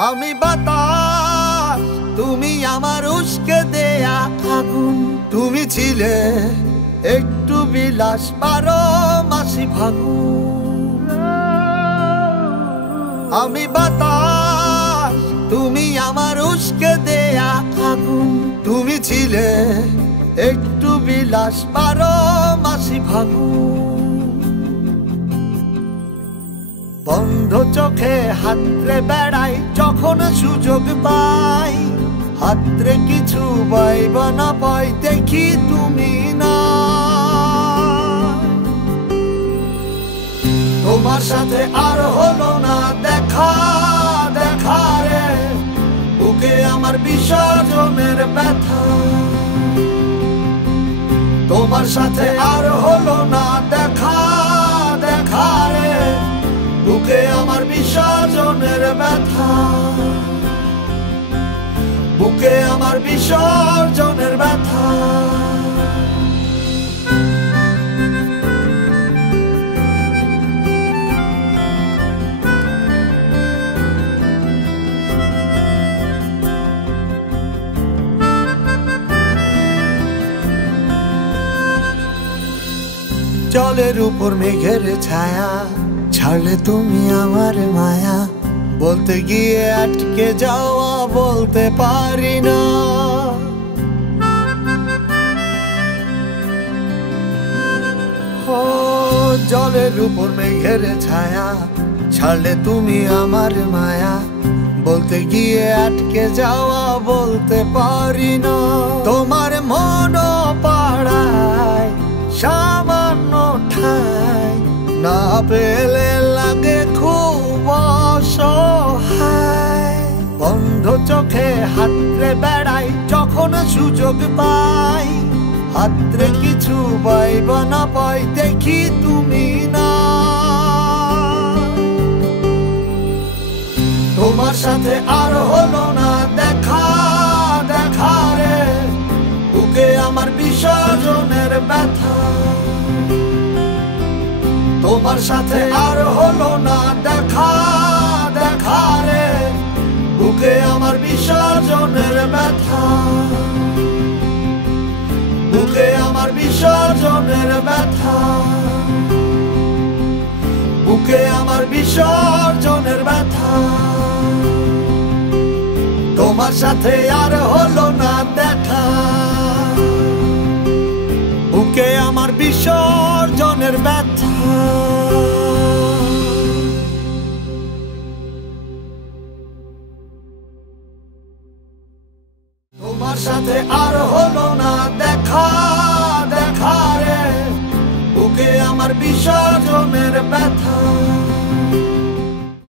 আমি বাতাস, তুমি আমার উস্কে দেয়া আগুন। তুমি ছিলে একটু বিলাস, 12 মাসি ফাগুন। আমি বাতাস, তুমি আমার উস্কে দেয়া আগুন। তুমি ছিলে একটু বিলাস, 12 মাসি ফাগুন। বন্ধ চোখে হাতরে বেড়াই যখন সুযোগ পাই, হাতরে কিছু পাইব না পাই দেখি তুমি না। তোমার সাথে আর হলো না দেখা, দেখা রে বুকে আমার বিসর্জনের ব্যথা। তোমার সাথে আর হলো না দেখা, দেখা রে বুকে আমার বিসর্জনের ব্যথা। বুকে আমার বিসর্জনের ব্যথা। জলের উপর মেঘের ছায়া, ছাড়লে তুমি আমার মায়া। বলতে গিয়ে আটকে যাওয়া বলতে পারি না। ও জলের উপর মেঘের ছায়া, ছাড়লে তুমি আমার মায়া। বলতে গিয়ে আটকে যাওয়া বলতে পারি না। তোমার মন পাড়ায় সামান্য ঠাই না পেলে লাগে খুব অসহায়। বন্ধ চোখে হাতরে বেড়াই যখন সুযোগ পাই, হাতরে কিছু পাইব না পাই দেখি তুমি না। তোমার সাথে আর হলো না দেখা, দেখা রে বুকে আমার বিসর্জনের ব্যথা। তোমার সাথে আর হলো না দেখা, দেখা রে বুকে আমার বিসর্জনের ব্যথা। বুকে আমার বিসর্জনের ব্যথা। বুকে আমার বিসর্জনের ব্যথা। তোমার সাথে আর হলো না দেখা, বুকে আমার বিসর্জনের ব্যথা। তোমার সাথে আর হলো